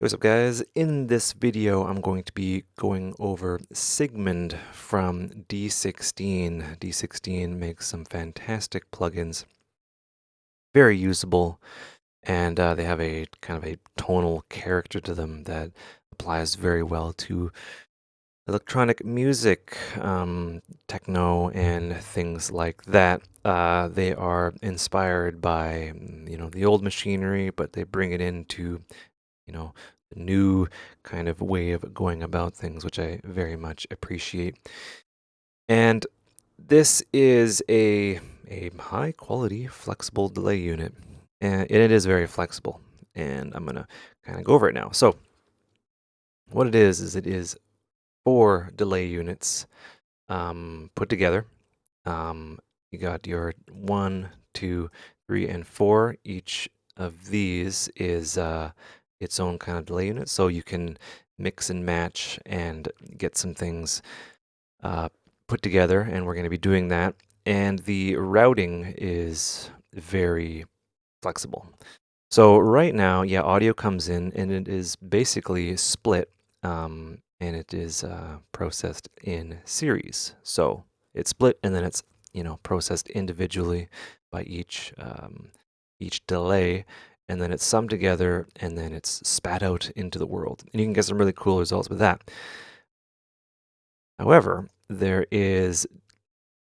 What's up, guys? In this video, I'm going to be going over Sigmund from D16. D16 makes some fantastic plugins, very usable, and they have a kind of a tonal character to them that applies very well to electronic music, techno, and things like that. They are inspired by, the old machinery, but they bring it into the new kind of way of going about things, which I very much appreciate. And this is a high quality flexible delay unit, and it is very flexible. And I'm gonna kind of go over it now. So what it is it is 4 delay units put together. You got your 1, 2, 3, and 4. Each of these is its own kind of delay unit, so you can mix and match and get some things put together, and we're going to be doing that. And the routing is very flexible. So right now, yeah, audio comes in, and it is basically split, and it is processed in series. So it's split, and then it's processed individually by each delay, and then it's summed together, and then it's spat out into the world. And you can get some really cool results with that. However, there is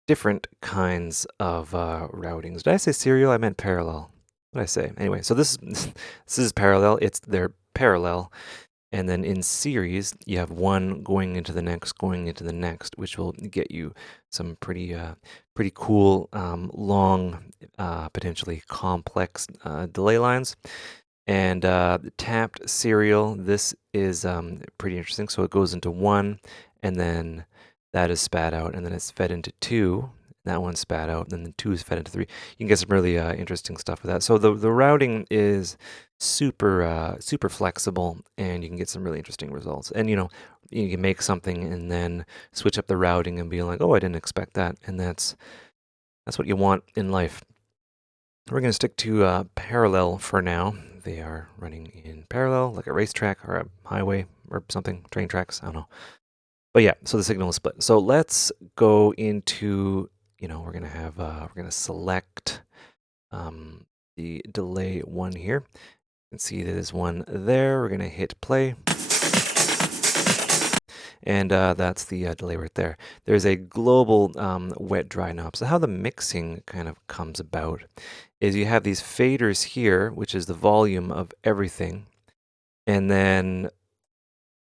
different kinds of routings. Did I say serial? I meant parallel. What did I say? Anyway, so this is parallel. They're parallel. And then in series, you have one going into the next, which will get you some pretty cool, long, potentially complex delay lines. And tapped serial, this is pretty interesting. So it goes into 1, and then that is spat out, and then it's fed into 2. That one's spat out, and then the 2 is fed into 3. You can get some really interesting stuff with that. So the routing is super flexible, and you can get some really interesting results. And you can make something and then switch up the routing and be like, oh, I didn't expect that, and that's what you want in life. We're going to stick to parallel for now. They are running in parallel, like a racetrack or a highway or something, train tracks, I don't know. But yeah, so the signal is split. So let's go into, we're going to select the delay 1 here. You can see there's one there. We're going to hit play. And that's the delay right there. There's a global wet dry knob. So how the mixing kind of comes about is you have these faders here, which is the volume of everything. And then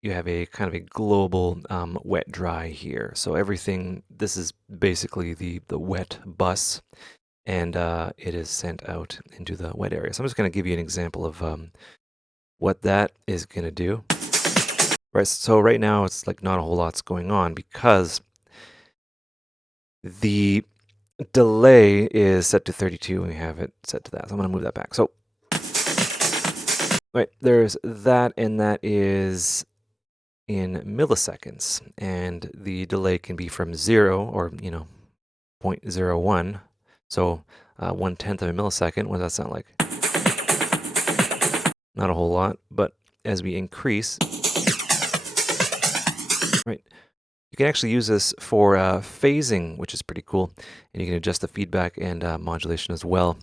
you have a kind of a global wet dry here. So everything, this is basically the wet bus, and it is sent out into the wet area. So I'm just going to give you an example of what that is going to do. Right, so right now it's like not a whole lot's going on because the delay is set to 32 and we have it set to that. So I'm going to move that back. So, right, there's that, and that is in milliseconds, and the delay can be from 0 or 0.01. So 1/10 of a millisecond. What does that sound like? Not a whole lot, but as we increase, right, you can actually use this for phasing, which is pretty cool, and you can adjust the feedback and modulation as well,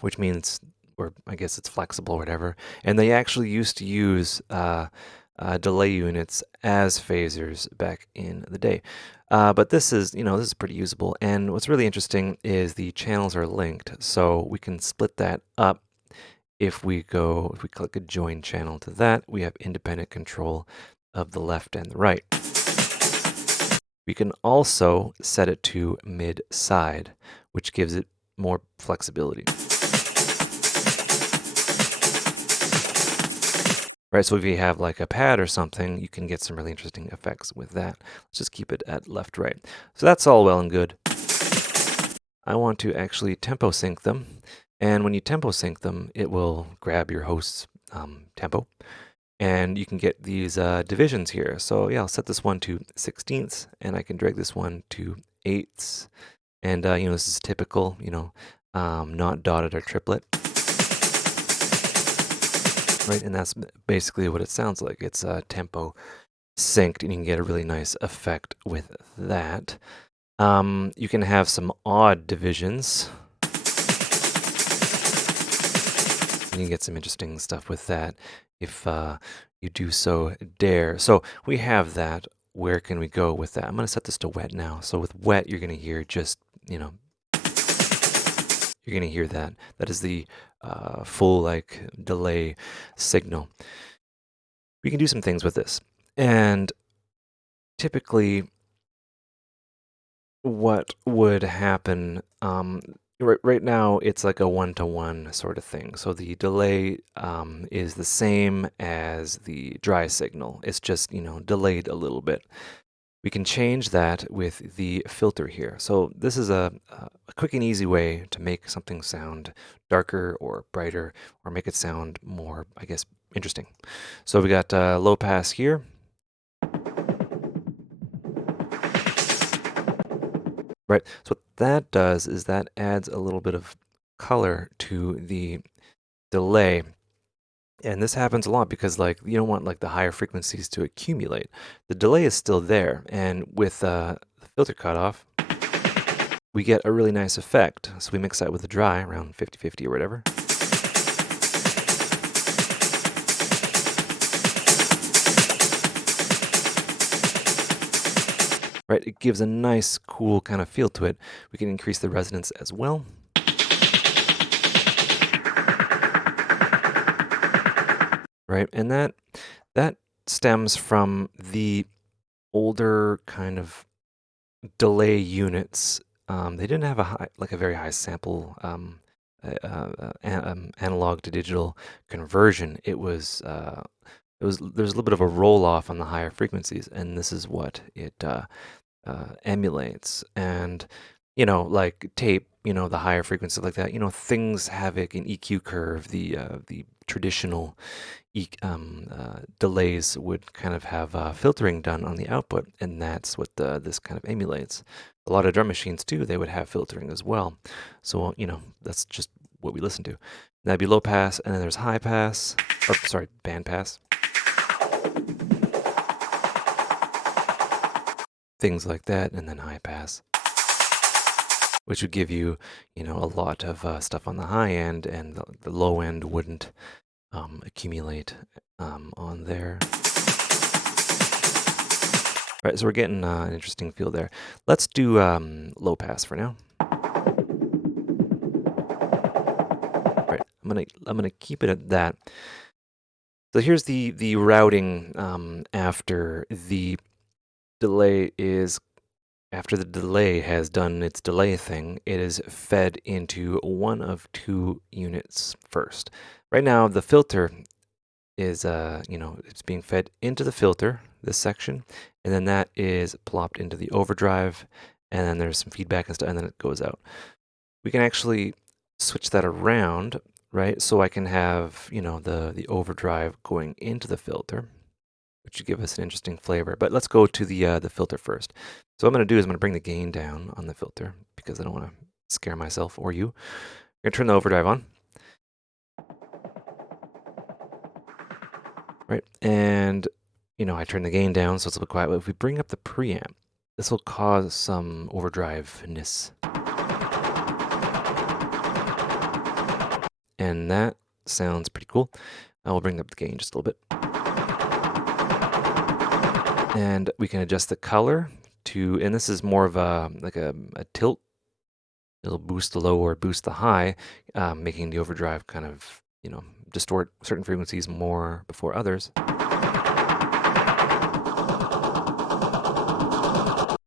which means, or I guess it's flexible or whatever. And they actually used to use delay units as phasers back in the day. But this is, this is pretty usable. And what's really interesting is the channels are linked, so we can split that up. If we click a join channel to that, we have independent control of the left and the right. We can also set it to mid-side, which gives it more flexibility. Right, so if you have like a pad or something, you can get some really interesting effects with that. Let's just keep it at left-right. So that's all well and good. I want to actually tempo sync them. And when you tempo sync them, it will grab your host's tempo. And you can get these divisions here. So yeah, I'll set this one to 16ths, and I can drag this one to 8ths. And this is typical, not dotted or triplet. right? And that's basically what it sounds like. It's tempo synced, and you can get a really nice effect with that. You can have some odd divisions. You can get some interesting stuff with that if you do so dare. So we have that. Where can we go with that? I'm going to set this to wet now. So with wet, you're going to hear just, you're going to hear that. That is the full like delay signal. We can do some things with this. And typically what would happen, right now it's like a one-to-one sort of thing. So the delay is the same as the dry signal. It's just, delayed a little bit. We can change that with the filter here. So this is a quick and easy way to make something sound darker or brighter, or make it sound more, I guess, interesting. So we got low pass here. Right, so what that does is that adds a little bit of color to the delay. And this happens a lot because you don't want the higher frequencies to accumulate. The delay is still there, and with the filter cutoff, we get a really nice effect. So we mix that with the dry, around 50-50 or whatever. Right, it gives a nice, cool kind of feel to it. We can increase the resonance as well. Right, and that stems from the older kind of delay units. They didn't have a very high sample analog to digital conversion. There's a little bit of a roll off on the higher frequencies, and this is what it emulates. And like tape, the higher frequency like that, things have an EQ curve. The traditional delays would kind of have filtering done on the output, and that's what this kind of emulates. A lot of drum machines too, they would have filtering as well. So that's just what we listen to. That'd be low pass, and then there's high pass, or sorry, band pass. Things like that, and then high pass, which would give you, a lot of stuff on the high end, and the low end wouldn't accumulate on there. All right, so we're getting an interesting feel there. Let's do low pass for now. All right, I'm gonna keep it at that. So here's the routing after the delay is. After the delay has done its delay thing, it is fed into one of two units first. Right now, the filter is, it's being fed into the filter, this section, and then that is plopped into the overdrive, and then there's some feedback and stuff, and then it goes out. We can actually switch that around, right? So I can have, the overdrive going into the filter, which would give us an interesting flavor. But let's go to the filter first. So what I'm going to do is I'm going to bring the gain down on the filter because I don't want to scare myself or you. I'm going to turn the overdrive on. Right, and I turn the gain down so it's a little quiet. But if we bring up the preamp, this will cause some overdriveness. And that sounds pretty cool. I will bring up the gain just a little bit. And we can adjust the color to, and this is more of a tilt. It'll boost the low or boost the high, making the overdrive kind of, distort certain frequencies more before others.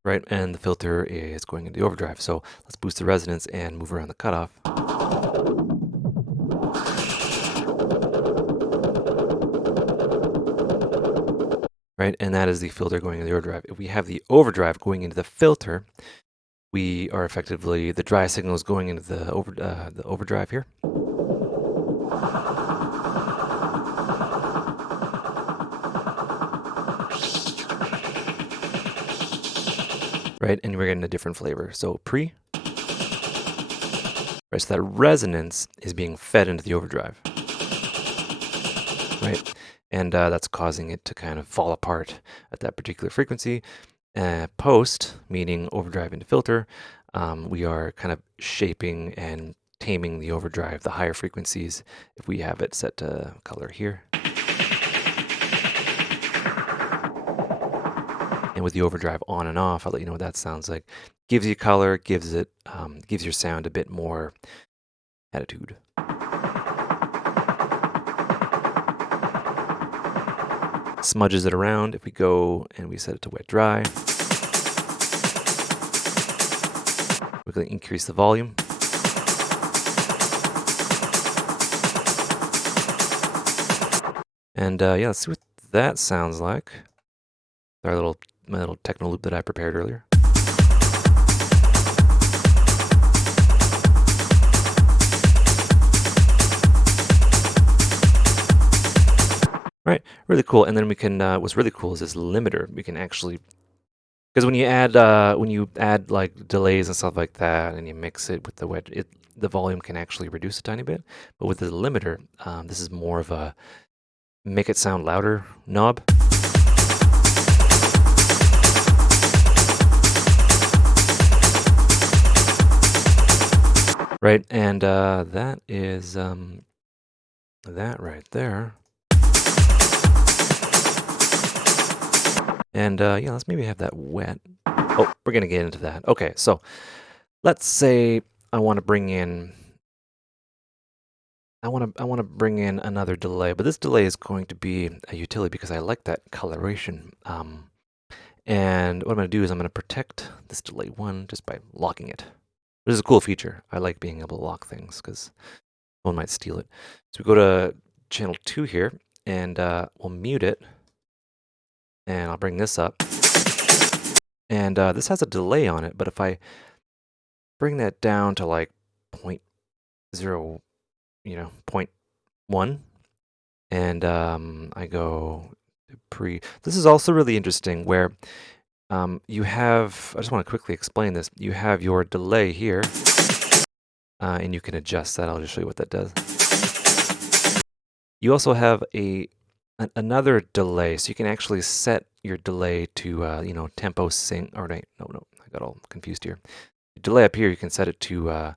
Right, and the filter is going into the overdrive. So let's boost the resonance and move around the cutoff. Right, and that is the filter going into the overdrive. If we have the overdrive going into the filter, we are effectively, the dry signal is going into the overdrive here. Right, and we're getting a different flavor. So pre, right, so that resonance is being fed into the overdrive. right? And that's causing it to kind of fall apart at that particular frequency. Post, meaning overdrive into filter, we are kind of shaping and taming the overdrive, the higher frequencies, if we have it set to color here. And with the overdrive on and off, I'll let you know what that sounds like. Gives you color, gives your sound a bit more attitude. Smudges it around. If we go and we set it to wet dry, we're going to increase the volume. And yeah, let's see what that sounds like. My little techno loop that I prepared earlier. Right, really cool. And then we can, what's really cool is this limiter. We can actually, because when you add like delays and stuff like that, and you mix it with the wedge, the volume can actually reduce a tiny bit. But with the limiter, this is more of a make it sound louder knob. Right, and that is that right there. And yeah, let's maybe have that wet. Oh, we're gonna get into that. Okay, so let's say I want to bring in. I want to bring in another delay, but this delay is going to be a utility because I like that coloration. And what I'm going to do is I'm going to protect this delay 1 just by locking it. This is a cool feature. I like being able to lock things because one might steal it. So we go to channel 2 here, and we'll mute it. And I'll bring this up. And this has a delay on it, but if I bring that down to like 0.0, 0.1, and I go pre. This is also really interesting where you have, I just want to quickly explain this. You have your delay here, and you can adjust that. I'll just show you what that does. You also have another delay, so you can actually set your delay to, tempo sync, or no, I got all confused here. The delay up here, you can set it to,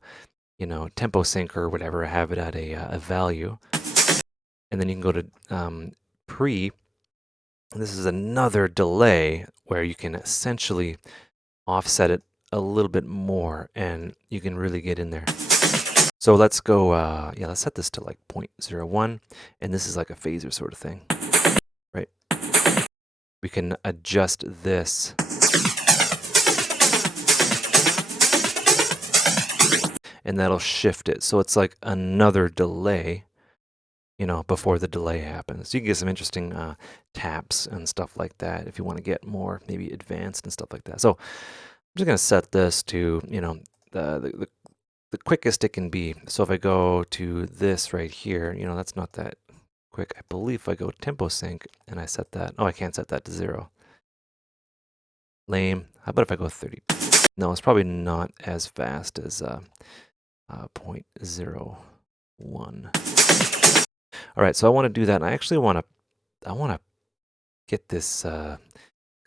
tempo sync or whatever, have it at a value. And then you can go to pre. This is another delay where you can essentially offset it a little bit more, and you can really get in there. So let's go, let's set this to like 0.01, and this is like a phaser sort of thing, right? We can adjust this. And that'll shift it. So it's like another delay, before the delay happens. So you can get some interesting taps and stuff like that if you want to get more maybe advanced and stuff like that. So I'm just going to set this to, the quickest it can be. So if I go to this right here, that's not that quick. I believe if I go tempo sync and I set that, I can't set that to 0. Lame. How about if I go 30? No, it's probably not as fast as 0.01. All right, so I want to do that, and I actually want to get this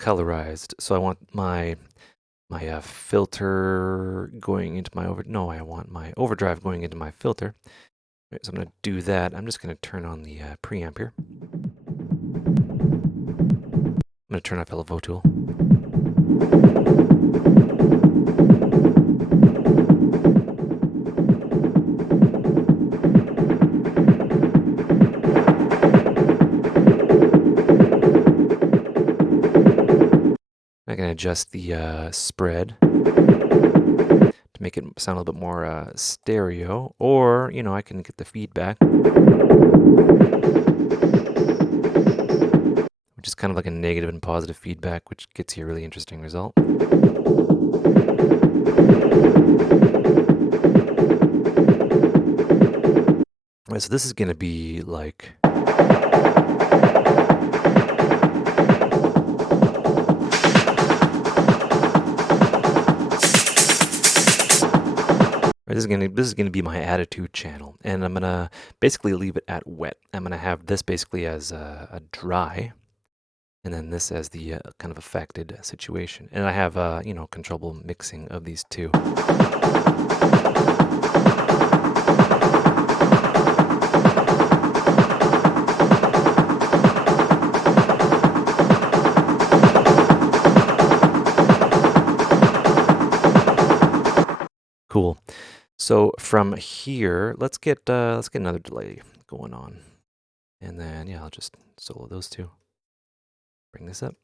colorized. So I want my filter going into my I want my overdrive going into my filter. Right, so I'm going to do that. I'm just going to turn on the preamp here. I'm going to turn off LFO tool. I can adjust the spread to make it sound a little bit more stereo, or, I can get the feedback, which is kind of like a negative and positive feedback, which gets you a really interesting result. All right, so this is going to be like... This this is gonna be my attitude channel, and I'm gonna basically leave it at wet. I'm gonna have this basically as a dry, and then this as the kind of affected situation. And I have you know, controllable mixing of these two. Cool. So from here, let's get another delay going on, and then yeah, I'll just solo those two. Bring this up,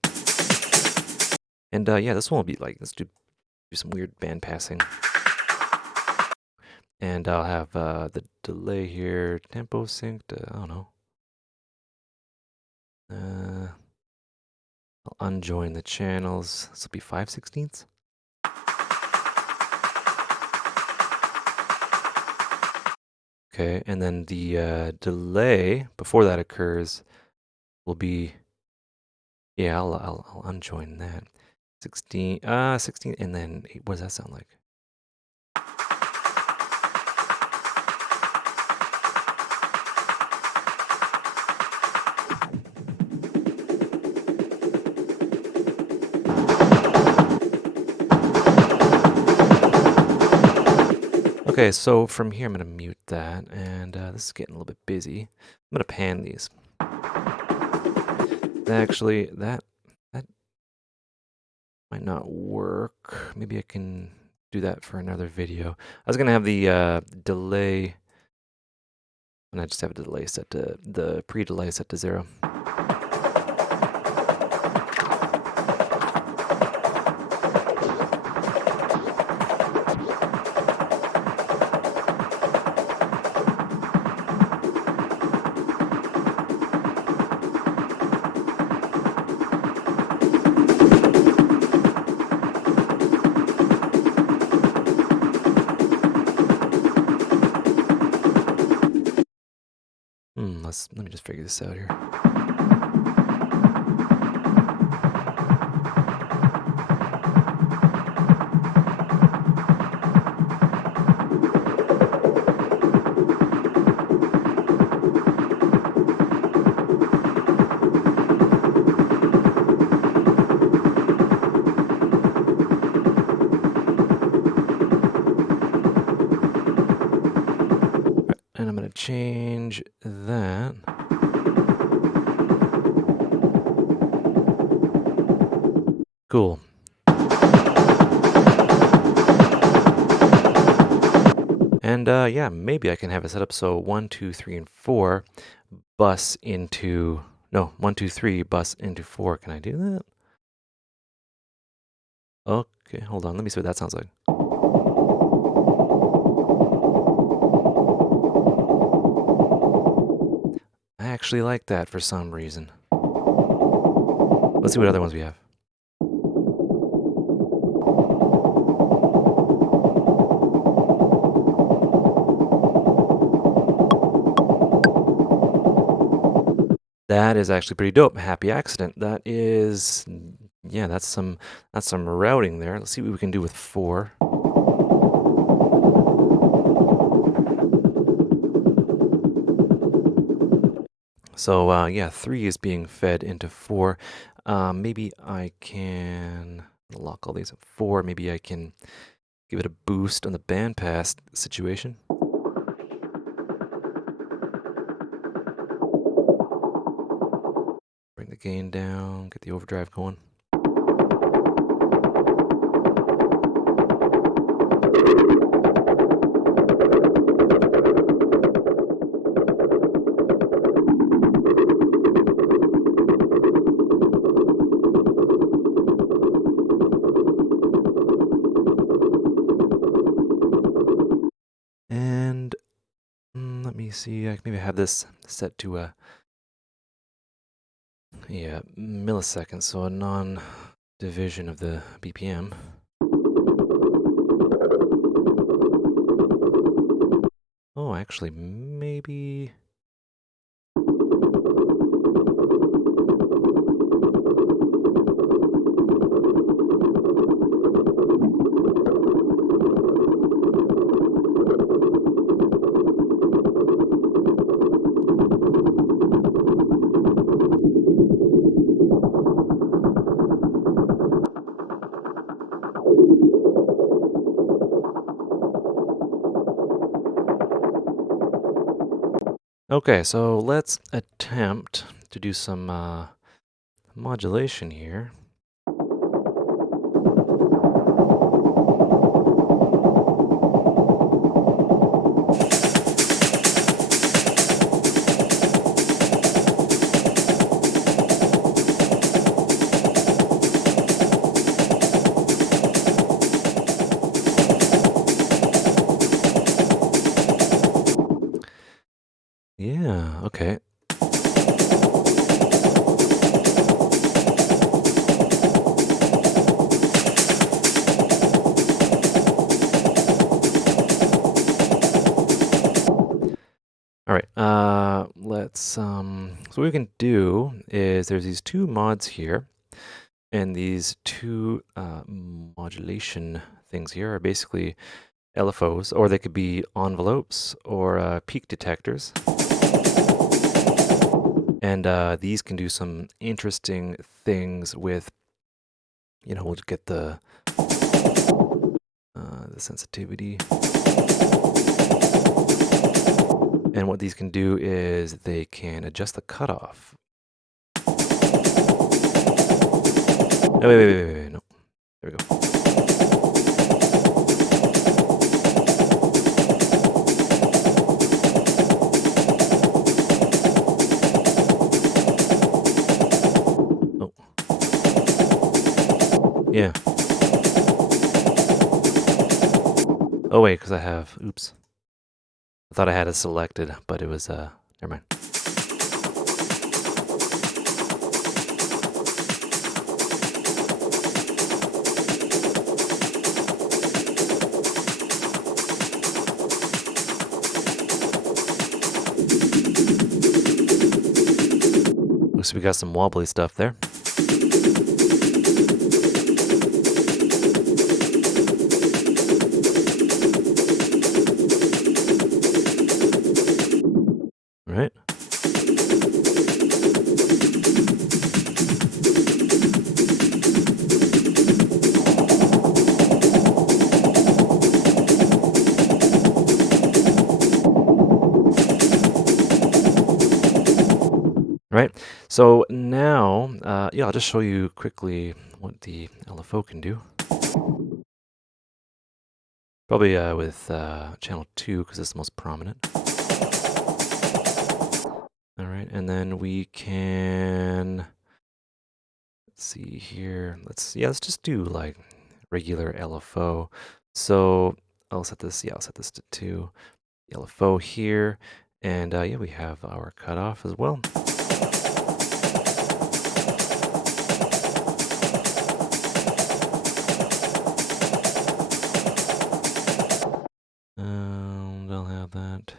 and yeah, this one will be like, let's do some weird band passing, and I'll have the delay here, tempo synced. I don't know. I'll unjoin the channels. This will be 5/16. Okay, and then the delay before that occurs will be, yeah, I'll unjoin that. 16, 16, and then 8. What does that sound like? Okay, so from here I'm gonna mute that, and this is getting a little bit busy. I'm gonna pan these. Actually, that might not work. Maybe I can do that for another video. I was gonna have the delay, and I just have a delay set to the pre-delay set to 0. Let me just figure this out here. And I'm going to change that. Cool. And yeah, maybe I can have it set up so 1, 2, 3, and 4 bus into, no, 1, 2, 3 bus into 4. Can I do that? Okay, hold on. Let me see what that sounds like. I actually like that for some reason. Let's see what other ones we have. That is actually pretty dope. Happy accident. That is, yeah, that's some routing there. Let's see what we can do with 4. So yeah, 3 is being fed into 4. Maybe I can lock all these at 4. Maybe I can give it a boost on the bandpass situation. Bring the gain down, get the overdrive going. And let me see, I can maybe have this set to a, yeah, milliseconds, so a non-division of the BPM. Oh, actually, maybe... Okay, so let's attempt to do some modulation here. Yeah, okay. All right, so what we can do is there's these two mods here, and these two modulation things here are basically LFOs, or they could be envelopes or peak detectors. And these can do some interesting things with, we'll get the sensitivity. And what these can do is they can adjust the cutoff. No, wait, no. There we go. Oh. Yeah. Oh, wait, because I have, oops. I thought I had it selected, but it was, never mind. Looks like we got some wobbly stuff there. Right. Right. So now, yeah, I'll just show you quickly what the LFO can do. Probably with channel 2 because it's the most prominent. All right, and then we can, let's see here. Let's just do like regular LFO. So I'll set this to 2. LFO here, and yeah, we have our cutoff as well. I'll have that.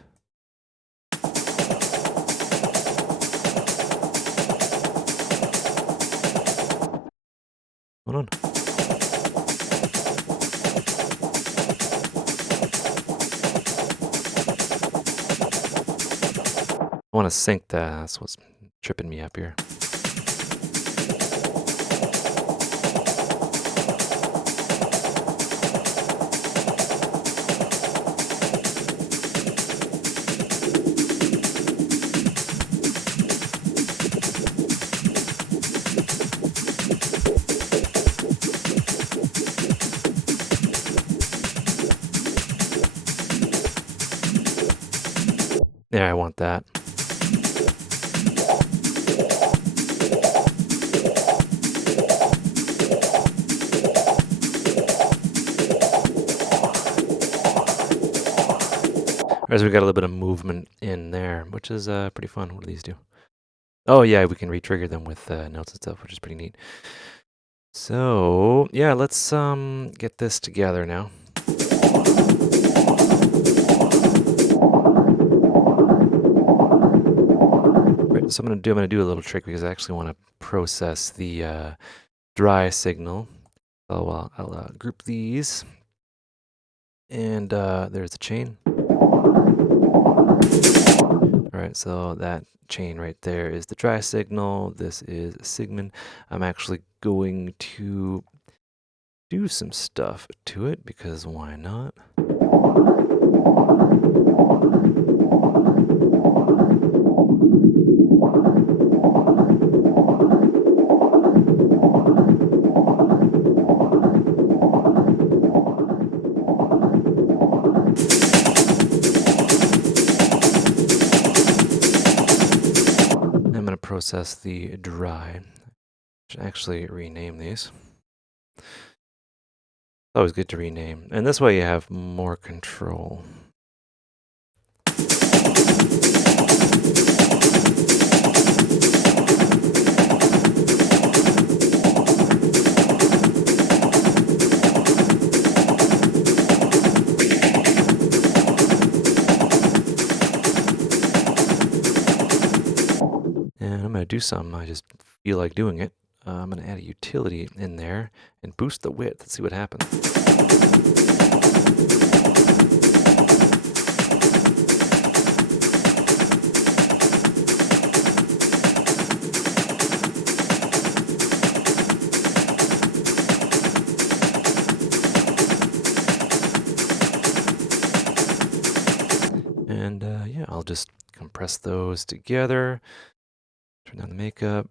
Hold on. I want to sync that. That's what's tripping me up here. Yeah, I want that. As we got a little bit of movement in there, which is pretty fun. What do these do? Oh yeah, we can re-trigger them with notes and stuff, which is pretty neat. So yeah, let's get this together now. Right, so I'm gonna do a little trick because I actually want to process the dry signal. So I'll group these, and there's the chain. All right, so that chain right there is the dry signal. This is Sigmund. I'm actually going to do some stuff to it because why not? process the dry. Should actually rename these. Always good to rename. And this way you have more control. And I'm going to do something. I just feel like doing it. I'm going to add a utility in there and boost the width. Let's see what happens. And yeah, I'll just compress those together. Turn down the makeup.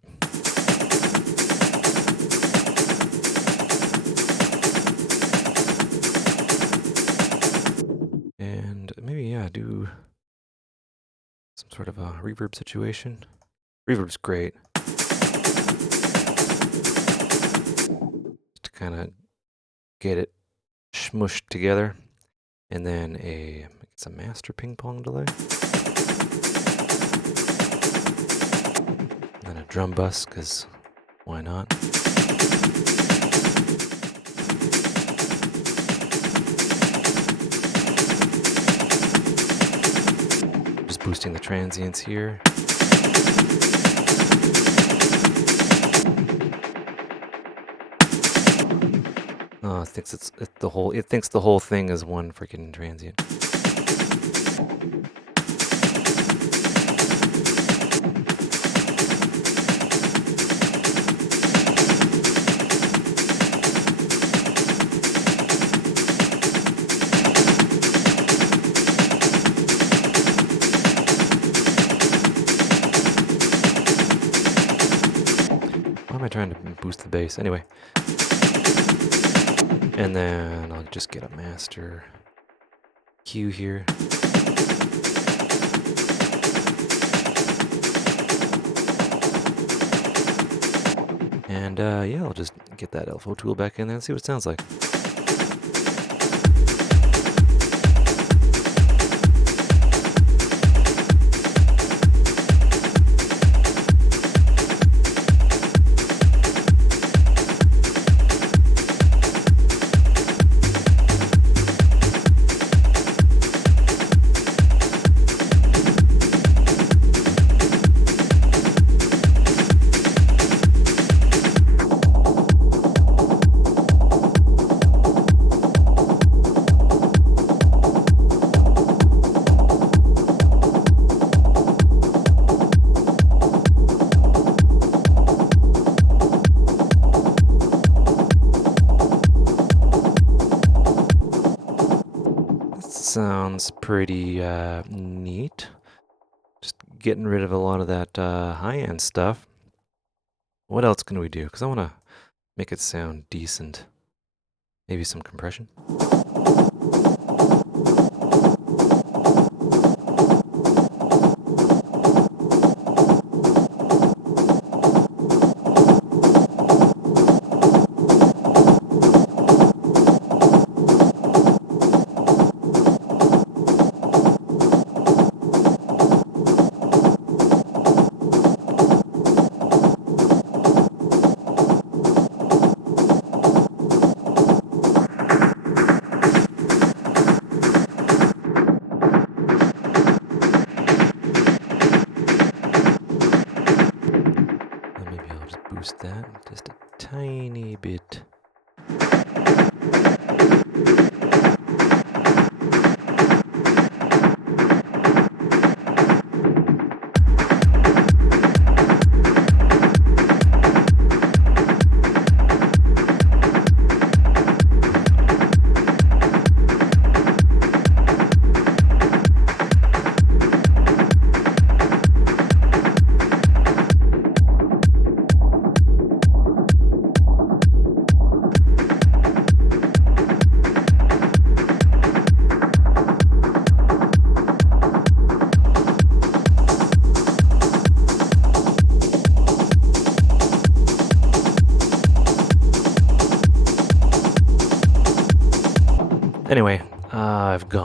And maybe, yeah, do some sort of a reverb situation. Reverb's great. Just to kind of get it smushed together. And then it's a master ping pong delay. And then a drum bus, because why not? Just boosting the transients here. Oh, it thinks it thinks the whole thing is one freaking transient. Why am I trying to boost the bass? Anyway. And then I'll just get a master cue here. And yeah, I'll just get that LFO tool back in there and see what it sounds like. Sounds pretty neat. Just getting rid of a lot of that high-end stuff. What else can we do? Because I want to make it sound decent. Maybe some compression. That just a tiny bit.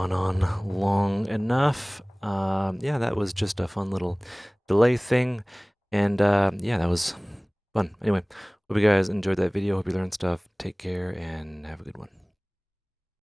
gone on long enough. Yeah, that was just a fun little delay thing. And yeah, that was fun. Anyway, hope you guys enjoyed that video. Hope you learned stuff. Take care and have a good one.